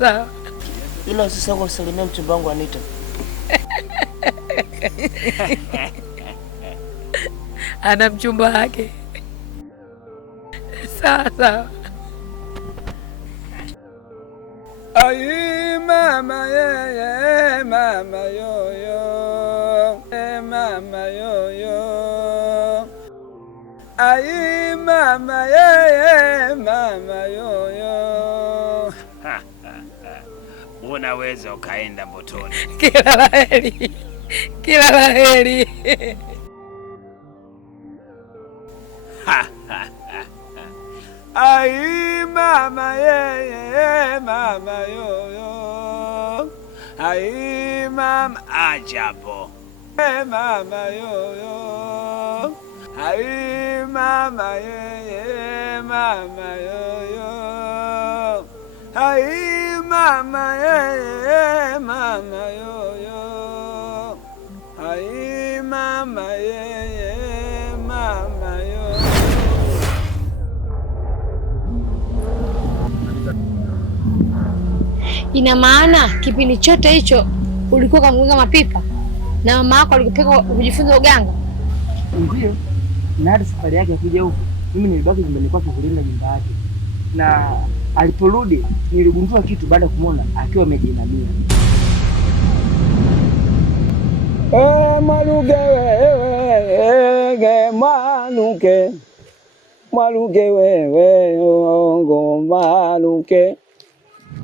Sawa. Ila usisahau kusalimia mchumba wangu Anita. Ana mchumba wake. Sawa. Ai mama ye mama yoyo, mama yoyo. Ai mama ye mama yoyo. Unaweza ukaenda motoni. Kila la heri. Ai mama ye mama yoyo. Ai mama ajabu. Mama yoyo. Ai mama ye mama yoyo. Ai mama ye mama yoyo. Ai mama ye mama yoyo. Ina maana kipindi chote hicho ulikuwa kamgonga mapipa na mama yako alikupeka kujifunza uganga? Ndio. Na hadi safari yake kuja huko, mimi nilibaki nyumbani kwake kulinda nyumba yake. Na aliporudi niligundua kitu baada ya kumuona akiwa amejinamia. Maluke wewe maluke. Maluke wewe ongo maluke.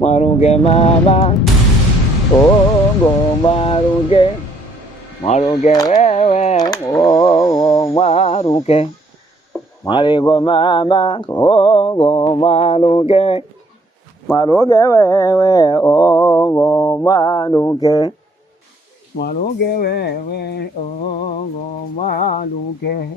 Maluke mama. Ongo maluke. Maluke wewe ongo maluke. Maluke mama ongo maluke. Maluke wewe ongo maluke. Maluke wewe ongo maluke.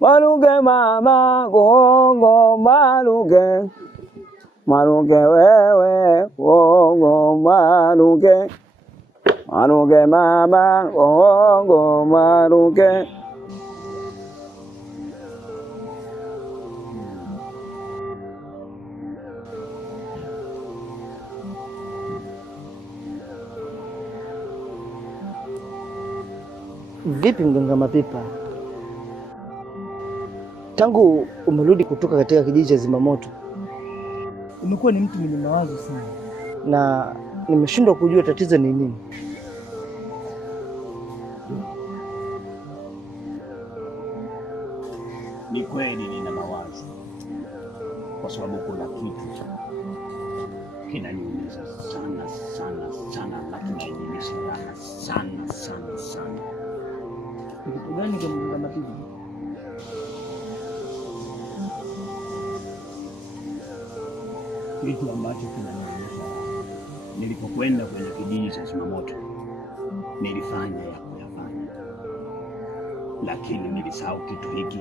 Maluke mama ongo maluke. Maluke wewe ongo maluke. Maluke mama ongo maluke. Vipi mganga mapipa? Tangu umerudi kutoka katika kijiji cha Zimamoto, umekuwa ni mtu mwenye mawazo sana, na nimeshindwa kujua tatizo ni nini. Ni kweli nina mawazo, kwa sababu kuna kitu kinaniumiza sana na kinaniumiza sana. Ni kitu gani kwa mganga mapipa? Kitu ambacho kinaniumiza, nilipokwenda kwenye kijiji cha Zimamoto nilifanya ya kuyafanya, lakini nilisahau kitu hiki.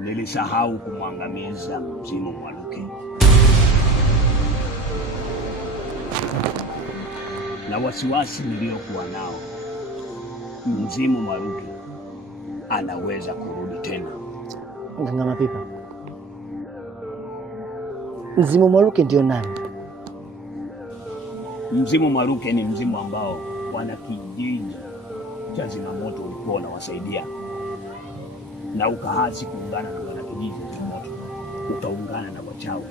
Nilisahau kumwangamiza Mzimu Mwaluke, na wasiwasi niliokuwa nao, Mzimu Mwaluke anaweza kurudi tena. Mganga mapipa, Mzimu Mwaluke ndio nani? Mzimu Mwaluke ni mzimu ambao wana kijiji cha Zimamoto ulikuwa unawasaidia, na ukahasi kuungana na wana kijiji cha Zimamoto, utaungana na wachawi.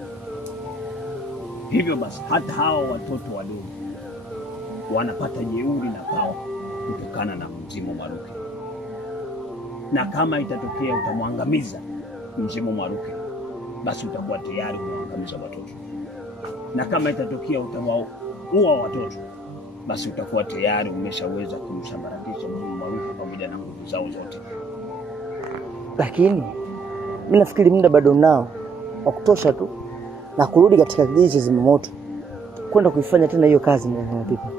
Hivyo basi hata hawa watoto wadogo wanapata jeuri na pawa kutokana na Mzimu Mwaluke. Na kama itatokea utamwangamiza Mzimu Mwaluke, basi utakuwa tayari kuangamiza watoto. Na kama itatokea utawaua watoto, basi utakuwa tayari umeshaweza kumsambaratisha Mzimu Mwaluke pamoja na nguvu zao zote. Lakini mimi nafikiri muda bado nao wa kutosha tu na kurudi katika kijiji cha Zimamoto kwenda kuifanya tena hiyo kazi. Mganga mapipa,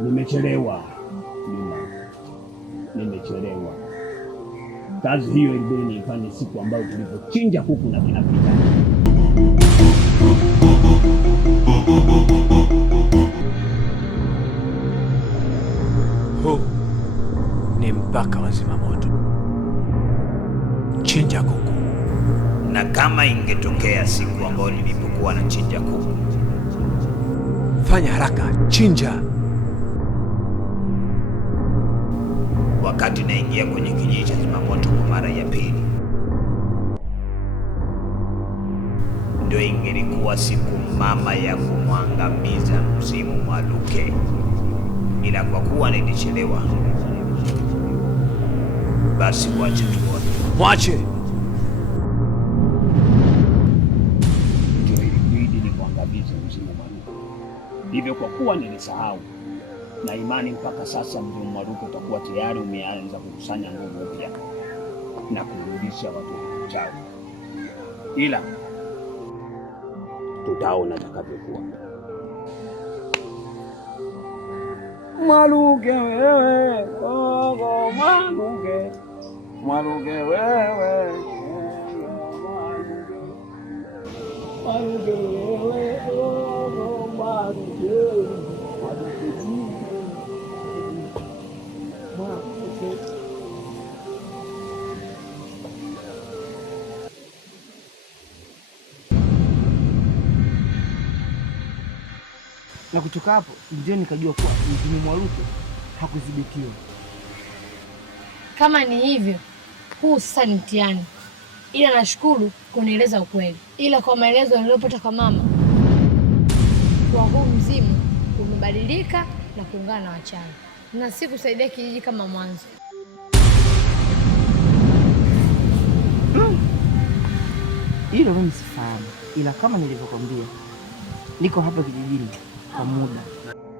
nimechelewa Lima, nimechelewa. Kazi hiyo ilibidi niifanye siku ambayo tulipochinja kuku na kinapita. Huu ni mpaka wa zimamoto. Chinja kuku. Na kama ingetokea siku ambayo nilipokuwa na chinja kuku, Fanya haraka, chinja. wakati naingia kwenye kijiji cha zimamoto kwa mara ya pili, ndio ingelikuwa siku mama ya kumwangamiza mzimu Mwaluke, ila kwa kuwa nilichelewa, basi wache tuone. Mwache. Ndio ilibidi nimwangamize mzimu Mwaluke. Hivyo kwa kuwa nilisahau, na imani mpaka sasa mzimu Mwaluke utakuwa tayari umeanza kukusanya nguvu mpya na kurudisha watoto chao, ila tutaona takavyokuwa. Mwaluke wewe, gogo Mwaluke. Mwaluke wewe, Mwaluke wewe, gogo Mwaluke. Na kutoka hapo ndio nikajua kuwa mzimu Mwaluke hakudhibitiwa. Kama ni hivyo, huu sasa ni mtihani, ila nashukuru kunieleza ukweli. Ila kwa maelezo niliyopata kwa mama, kwa huu mzimu umebadilika na kuungana na wachawi na si kusaidia kijiji kama mwanzo. Hilo mimi sifahamu, ila kama nilivyokwambia, niko hapa kijijini kwa muda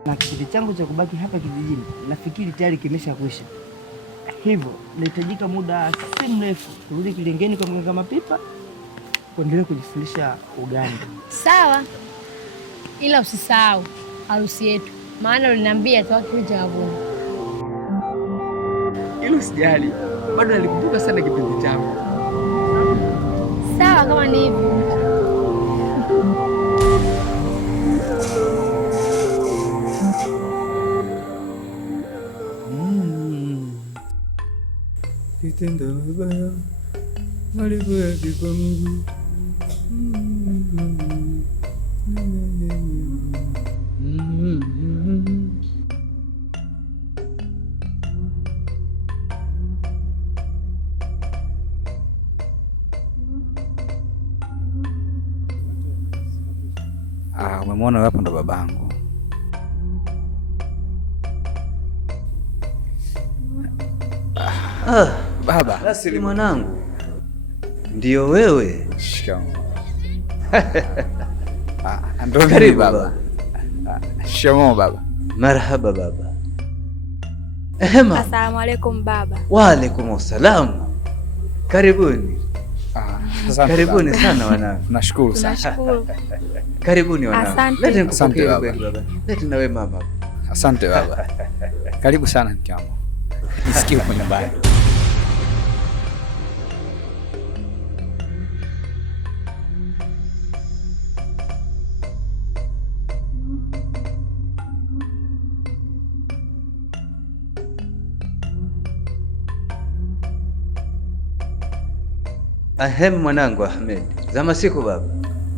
na kipindi changu cha kubaki hapa kijijini nafikiri tayari kimeshakwisha. Hivyo nahitajika muda si mrefu kurudi Kilengeni kwa mganga Mapipa kuendelea kujifundisha uganga. Sawa, ila usisahau harusi yetu, maana uliniambia toa kitu cha wavuni. Hilo sijali, bado nalikumbuka sana kipindi changu. Sawa, kama ni hivyo. Kitenda mabaya malipo yake kwa Mungu. Umemwona hapo, ndo babangu. Baba. Nasiri mwanangu, ndio wewe? Shikamoo. Karibu baba. Shikamoo baba. Marhaba baba. Ehema. Asalamu alaykum baba. Wa alaykum salam. Karibuni. Karibuni baba. Sana wanangu. Nashukuru sana. Tunashukuru. Karibuni wanangu. Asante. Lete nikupokee baba. baba. Lete na wewe mama. Asante baba. Karibu sana mke wangu. Nisikie uko nyumbani. Ahem mwanangu Ahmed. Za masiku baba.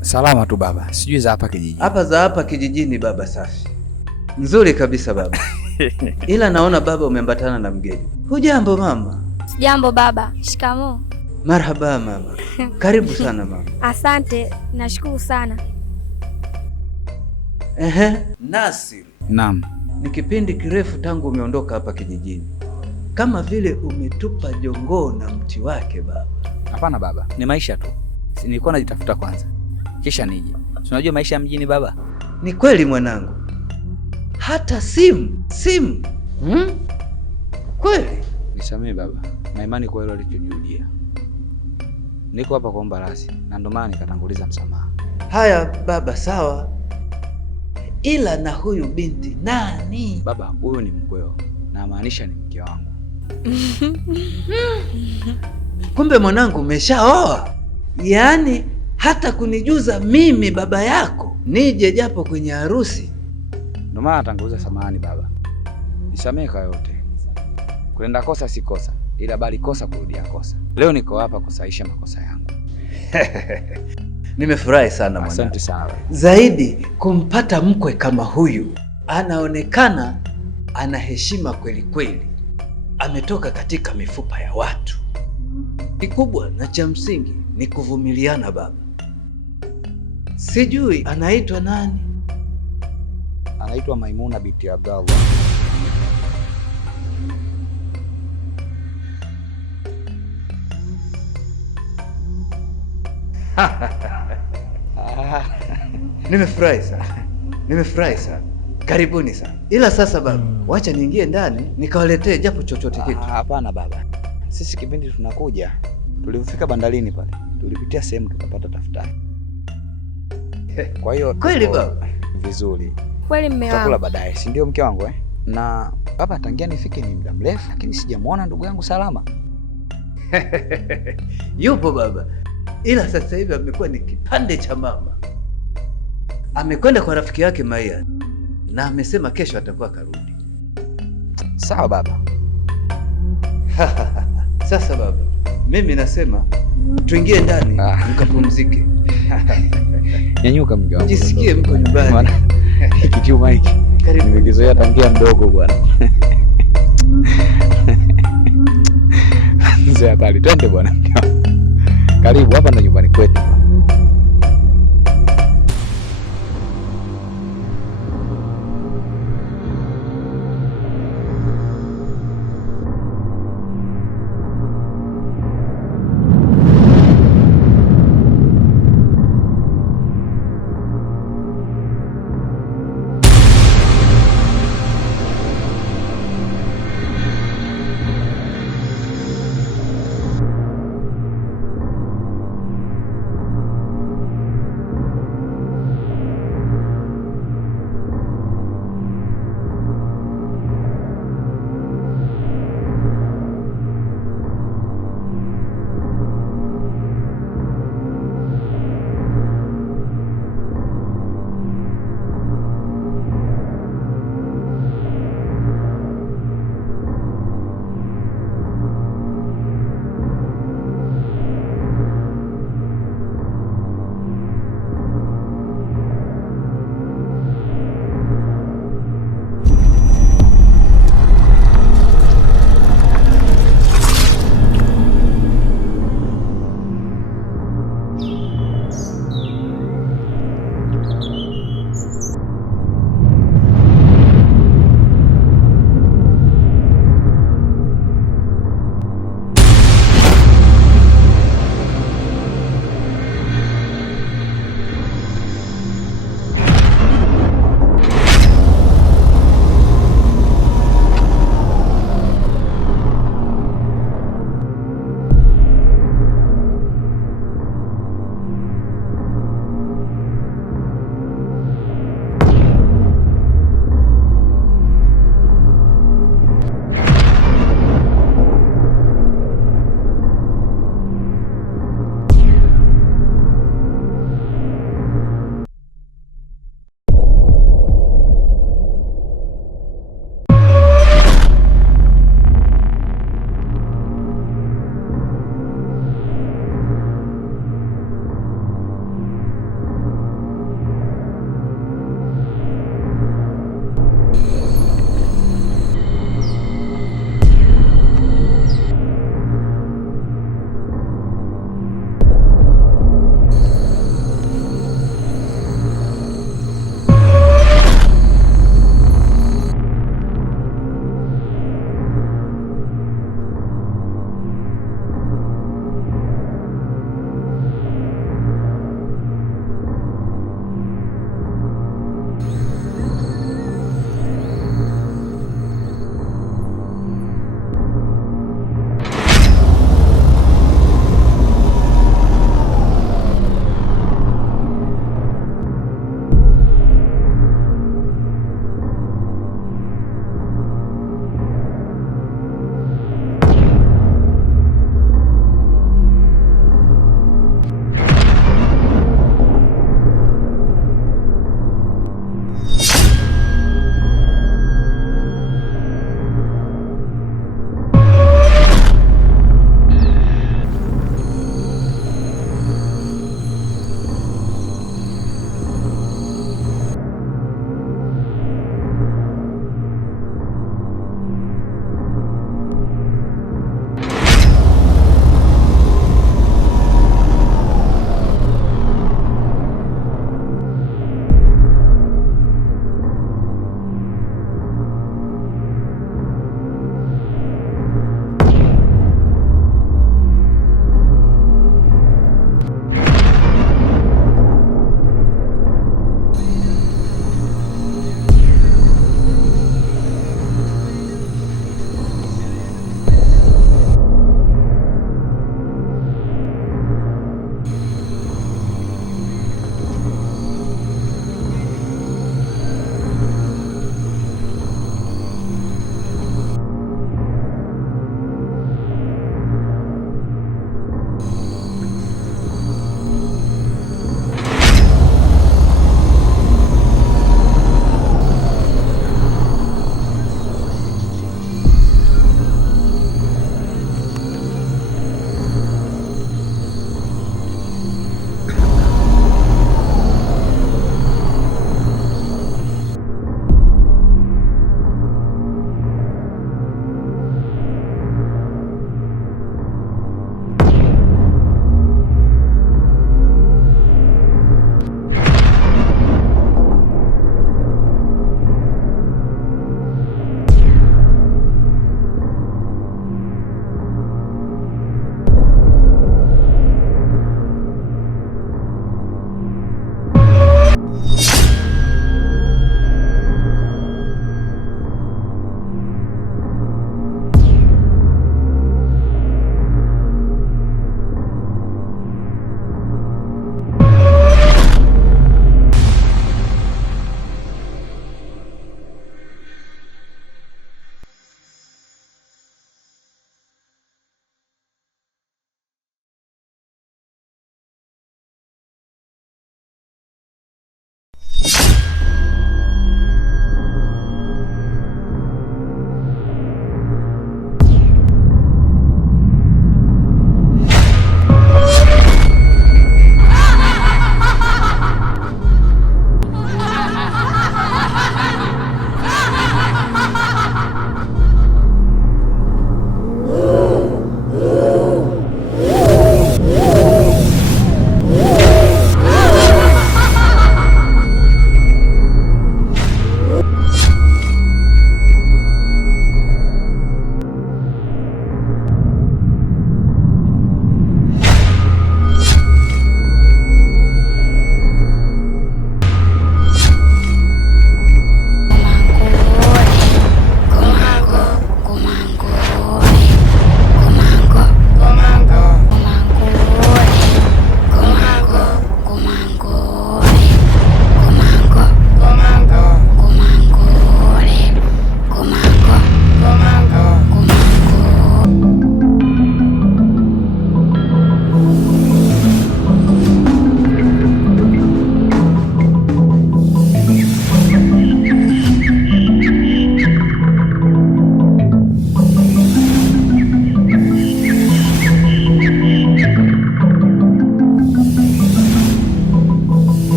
Salama tu baba. Sijui za hapa kijijini. Hapa za hapa kijijini baba safi. Nzuri kabisa baba. Ila naona baba umeambatana na mgeni. Hujambo mama? Sijambo baba. Shikamoo. Marhaba mama. Karibu sana mama. Asante, nashukuru sana. Nasir. Naam. Ni kipindi kirefu tangu umeondoka hapa kijijini. Kama vile umetupa jongoo na mti wake baba. Hapana baba, ni maisha tu. Nilikuwa najitafuta kwanza, kisha nije. Unajua maisha ya mjini baba. Ni kweli mwanangu. Hata simu. Kweli? Nisamehe baba, na imani kwa hilo alichojudia. Niko hapa kuomba radhi, na ndio maana nikatanguliza msamaha. Haya baba, sawa. Ila na huyu binti nani? Baba, huyu ni mkweo, na maanisha ni mke wangu. Kumbe mwanangu umeshaoa? Yaani hata kunijuza mimi baba yako nije japo kwenye harusi? Ndio maana natanguliza samahani baba. Nisamehe kwa yote. Kulenda kosa si kosa, ila bali kosa kurudia kosa. Leo niko hapa kusahisha makosa yangu. Nimefurahi sana mwana. Asante sana. Zaidi kumpata mkwe kama huyu. Anaonekana ana heshima kweli kweli. Ametoka katika mifupa ya watu. Kikubwa na cha msingi ni kuvumiliana baba. Sijui anaitwa nani? Anaitwa Maimuna binti Abdallah. Nimefurahi sana. Nimefurahi sana. Karibuni sana. Ila sasa baba, wacha niingie ndani nikawaletee japo chochote kitu. Hapana baba. Sisi kipindi tunakuja, tulifika bandarini pale. Tulipitia sehemu tukapata tafutani. Kwa hiyo kweli baba. Vizuri. Kweli mme wangu. Tutakula baadaye, si ndio mke wangu Na baba tangia nifike ni muda mrefu lakini sijamuona ndugu yangu salama. Yupo baba. Ila sasa hivi amekuwa ni kipande cha mama. Amekwenda kwa rafiki yake Maia na amesema kesho atakuwa karudi. Sawa baba. Sasa baba, mimi nasema tuingie ndani mkapumzike. Nyanyuka mke wangu. Jisikie mko nyumbani. Hiki chuma hiki. Karibu. Nimekizoea tangia mdogo bwana. Mzee hatari. Twende bwana. Karibu, hapa ndo nyumbani kwetu.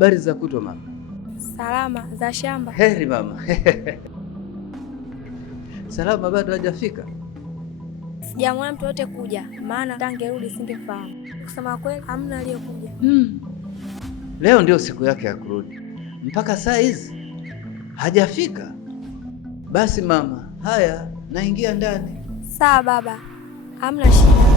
Habari za kutwa mama? Salama za shamba. Heri mama. Salama, bado hajafika? Sijamwona mtu yote kuja, maana tangerudi singefahamu. Kusema kweli hamna aliyekuja. Leo ndio siku yake ya kurudi, mpaka saa hizi hajafika. Basi mama, haya naingia ndani. Sawa baba, hamna shida.